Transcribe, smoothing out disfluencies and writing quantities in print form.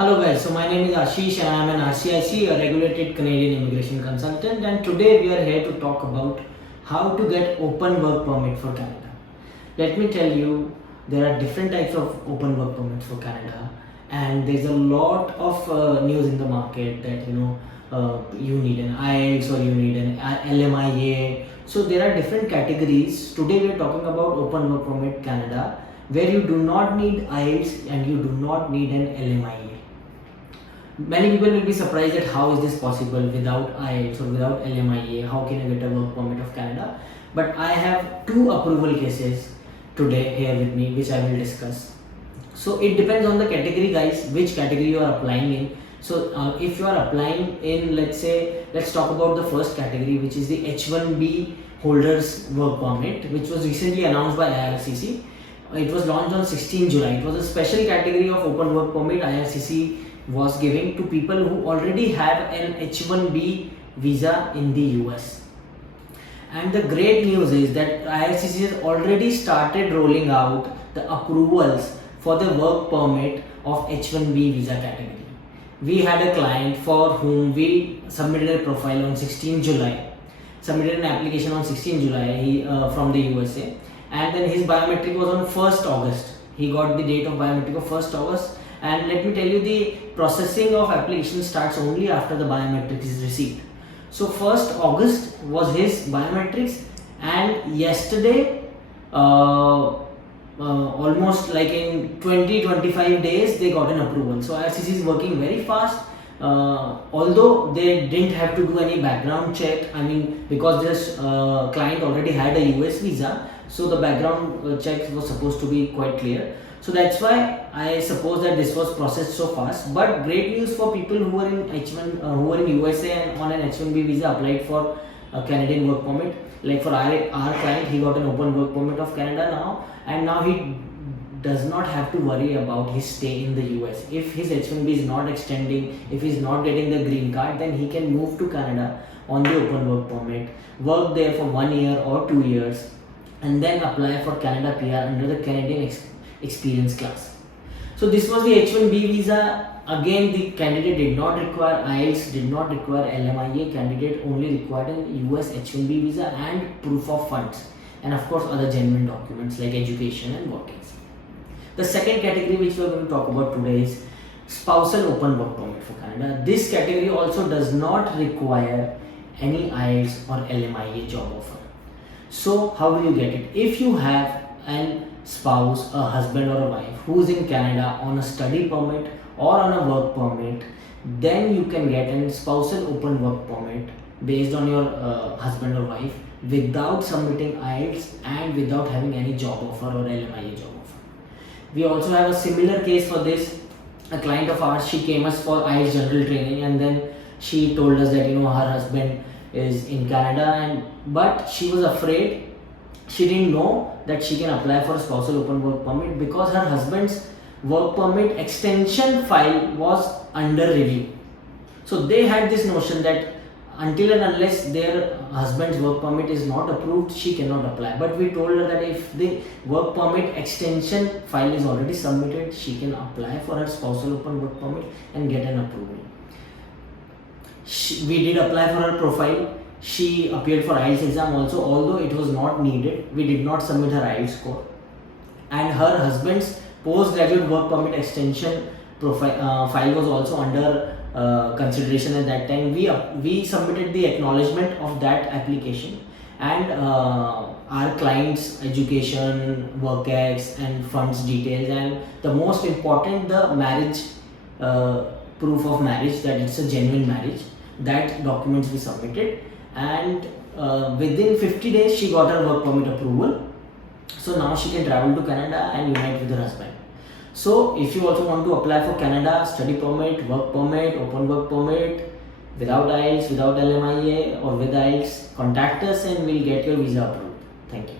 Hello guys, so my name is Ashish and I am an RCIC, a regulated Canadian immigration consultant, and today we are here to talk about how to get open work permit for Canada. Let me tell you, there are different types of open work permits for Canada, and there's a lot of news in the market that you need an IELTS or you need an LMIA. So there are different categories. Today we are talking about open work permit Canada, where you do not need IELTS and you do not need an LMIA. Many people will be surprised at how is this possible without IELTS or without LMIA, how can you get a work permit of Canada. But I have two approval cases today here with me which I will discuss. So it depends on the category guys, which category you are applying in. So if you are applying in, let's talk about the first category, which is the H1B holders work permit, which was recently announced by IRCC. It was launched on 16 July. It was a special category of open work permit IRCC was giving to people who already have an H1B visa in the US. And the great news is that IRCC has already started rolling out the approvals for the work permit of H1B visa category. We had a client for whom we submitted a profile on 16 July, submitted an application on 16 July from the USA, and then his biometric was on 1st August. He got the date of biometric of 1st August. And let me tell you, the processing of application starts only after the biometrics is received. So 1st August was his biometrics, and yesterday almost like in 20-25 days they got an approval. So IRCC is working very fast, although they didn't have to do any background check. I mean, because this client already had a US visa, so the background check was supposed to be quite clear. So that's why I suppose that this was processed so fast. But great news for people who are in who are in USA and on an H1B visa applied for a Canadian work permit. Like for our client, he got an open work permit of Canada now, and now he does not have to worry about his stay in the US. If his H1B is not extending, if he's not getting the green card, then he can move to Canada on the open work permit, work there for 1 year or 2 years, and then apply for Canada PR under the Canadian experience class. So this was the H1B visa. Again, the candidate did not require IELTS, did not require LMIA. Candidate only required an US H1B visa and proof of funds, and of course other genuine documents like education and workings. The second category which we are going to talk about today is spousal open work permit for Canada. This category also does not require any IELTS or LMIA job offer. So how will you get it? If you have an spouse, a husband or a wife who is in Canada on a study permit or on a work permit, then you can get a spousal open work permit based on your husband or wife without submitting IELTS and without having any job offer or LMIA job offer. We also have a similar case for this. A client of ours, she came us for IELTS general training, and then she told us that her husband is in Canada, but she was afraid. She didn't know that she can apply for a spousal open work permit because her husband's work permit extension file was under review. So they had this notion that until and unless their husband's work permit is not approved, she cannot apply. But we told her that if the work permit extension file is already submitted, she can apply for her spousal open work permit and get an approval. We did apply for her profile. She appeared for IELTS exam also, although it was not needed. We did not submit her IELTS score. And her husband's postgraduate work permit extension file was also under consideration at that time. We submitted the acknowledgement of that application, and our client's education, work ex and funds details, and the most important, the marriage proof of marriage, that it's a genuine marriage, that documents we submitted. And within 50 days she got her work permit approval. So now she can travel to Canada and unite with her husband. So if you also want to apply for Canada study permit, work permit, open work permit without IELTS, without LMIA or with IELTS, contact us and we'll get your visa approved. Thank you.